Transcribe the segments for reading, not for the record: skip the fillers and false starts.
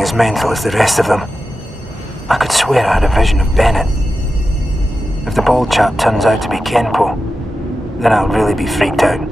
anything as mental as the rest of them. I could swear I had a vision of Bennett. If the bald chap turns out to be Kenpo, then I'll really be freaked out.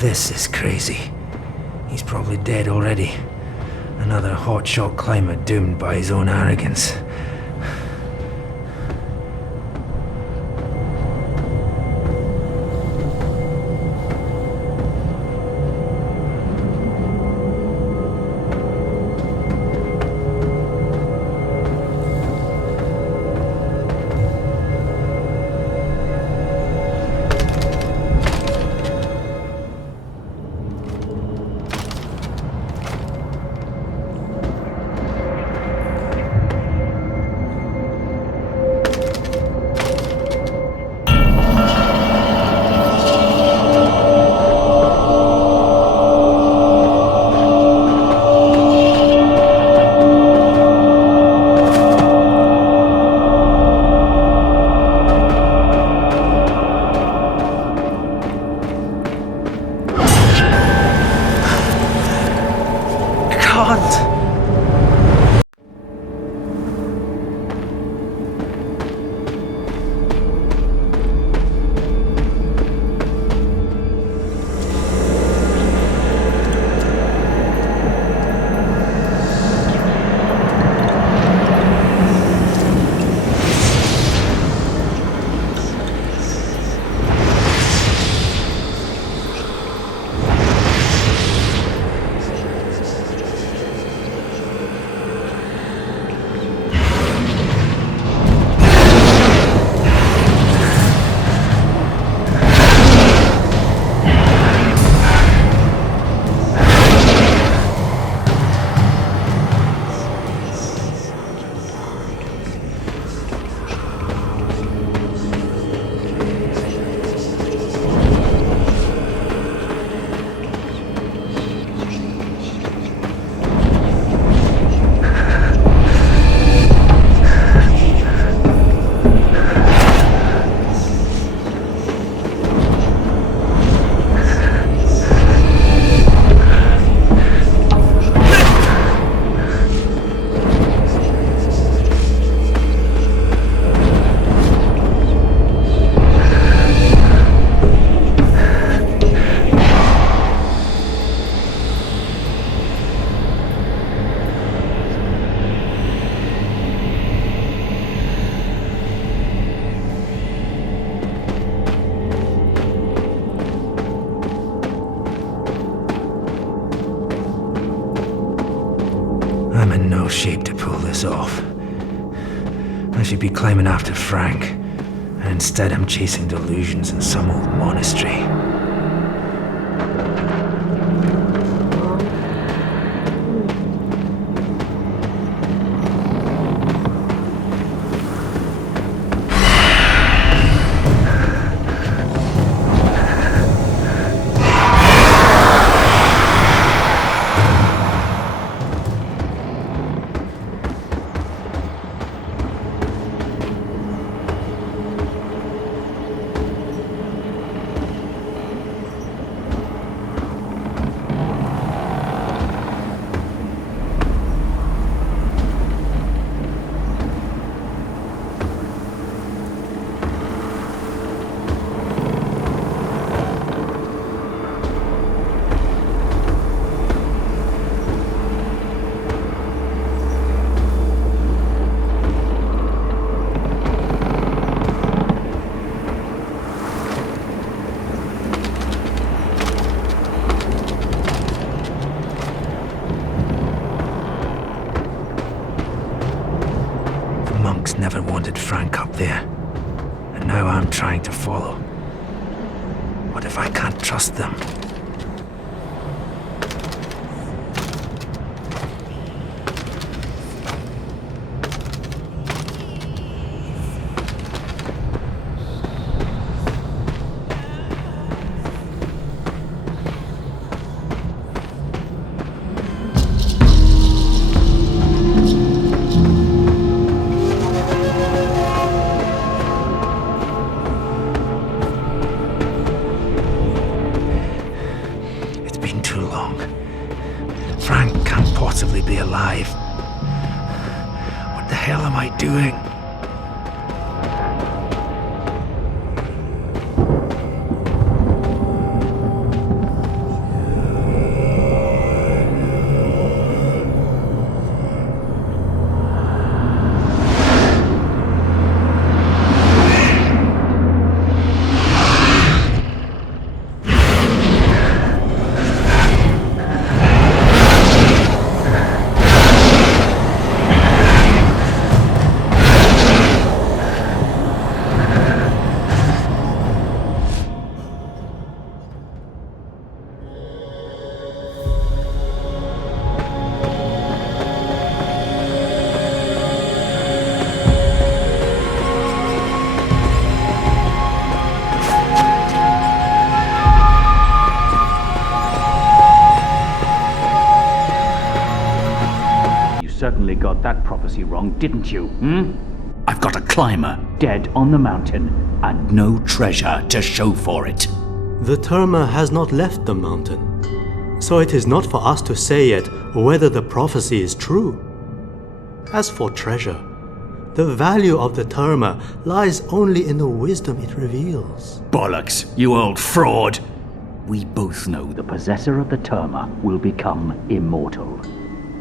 This is crazy. He's probably dead already. Another hotshot climber doomed by his own arrogance. I'm in no shape to pull this off. I should be climbing after Frank, and instead I'm chasing delusions in some old monastery. Never wanted Frank up there, and now I'm trying to follow. What if I can't trust them? Doing? Certainly got that prophecy wrong, didn't you? I've got a climber dead on the mountain and no treasure to show for it. The Terma has not left the mountain, so it is not for us to say yet whether the prophecy is true. As for treasure, the value of the Terma lies only in the wisdom it reveals. Bollocks, you old fraud! We both know the possessor of the Terma will become immortal.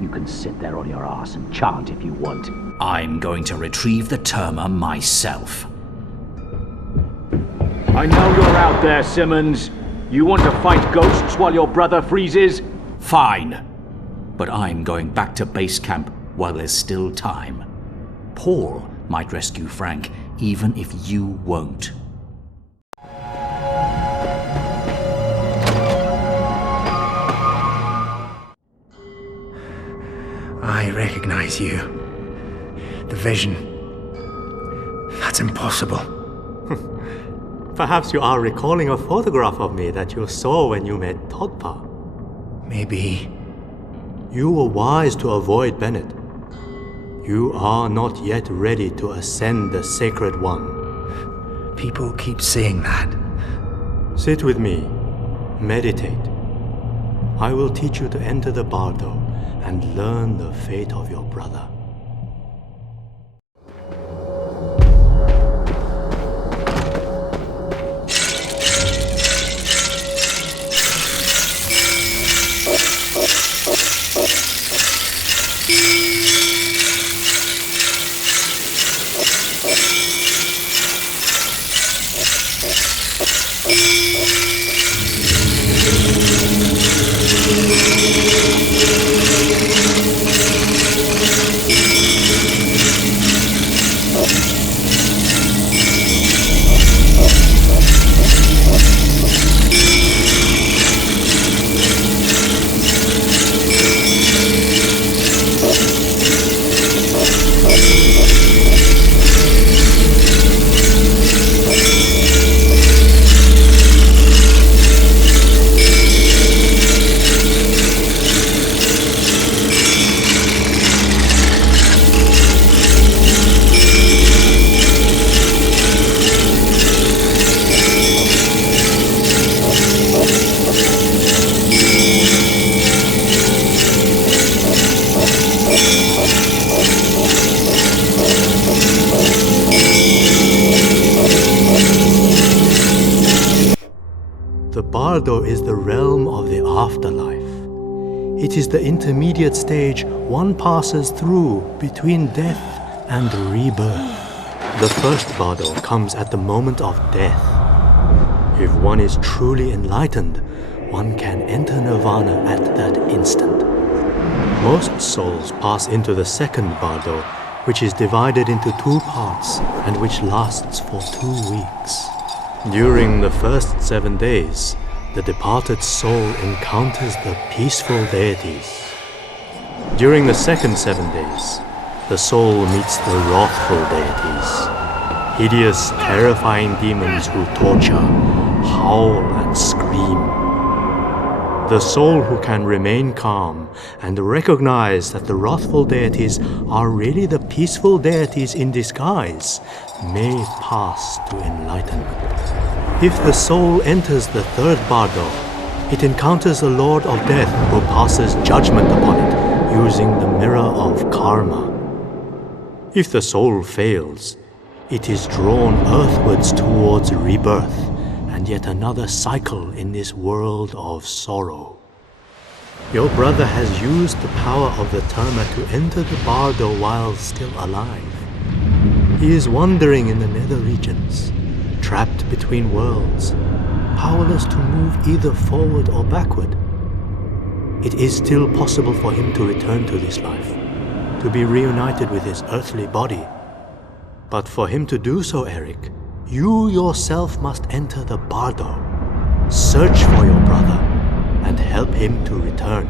You can sit there on your ass and chant if you want. I'm going to retrieve the Terma myself. I know you're out there, Simmons. You want to fight ghosts while your brother freezes? Fine. But I'm going back to base camp while there's still time. Paul might rescue Frank, even if you won't. I recognize you. The vision. That's impossible. Perhaps you are recalling a photograph of me that you saw when you met Todpa. Maybe. You were wise to avoid Bennett. You are not yet ready to ascend the Sacred One. People keep saying that. Sit with me. Meditate. I will teach you to enter the Bardo and learn the fate of your brother. bardo is the realm of the afterlife. It is the intermediate stage one passes through between death and rebirth. The first bardo comes at the moment of death. If one is truly enlightened, one can enter nirvana at that instant. Most souls pass into the second bardo, which is divided into 2 parts and which lasts for 2 weeks. During the first 7 days, the departed soul encounters the peaceful deities. During the second 7 days, the soul meets the wrathful deities, hideous, terrifying demons who torture, howl, and scream. The soul who can remain calm and recognize that the wrathful deities are really the peaceful deities in disguise may pass to enlightenment. If the soul enters the third bardo, it encounters the Lord of Death who passes judgment upon it using the mirror of karma. If the soul fails, it is drawn earthwards towards rebirth and yet another cycle in this world of sorrow. Your brother has used the power of the Terma to enter the bardo while still alive. He is wandering in the nether regions, trapped between worlds, powerless to move either forward or backward. It is still possible for him to return to this life, to be reunited with his earthly body. But for him to do so, Eric, you yourself must enter the bardo, search for your brother, and help him to return.